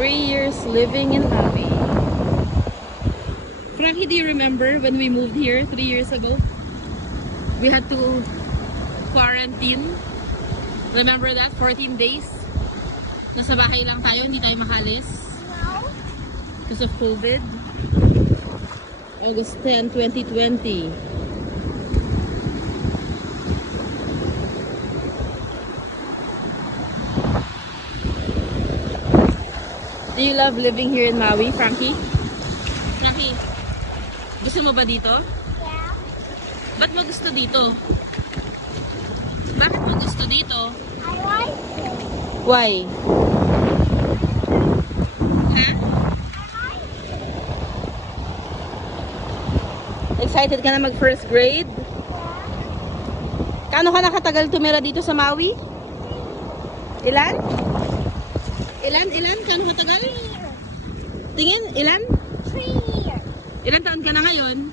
3 years living in Maui. Frankie, do you remember when we moved here 3 years ago? We had to quarantine. Remember that? 14 days. Nasa bahay lang tayo, hindi tayo makalis. No. Because of COVID. August 10, 2020. Do you love living here in Maui, Frankie? Frankie, gusto mo ba dito? Yeah. Ba't mo gusto dito? Bakit mo gusto dito? I like it. Why? Ha? Excited ka na mag first grade? Kaano ka nakatagal tumira dito sa Maui? Ilan? Ilan? Kaano katagal? Tingin, ilan? 3 years. Ilan taon ka na ngayon?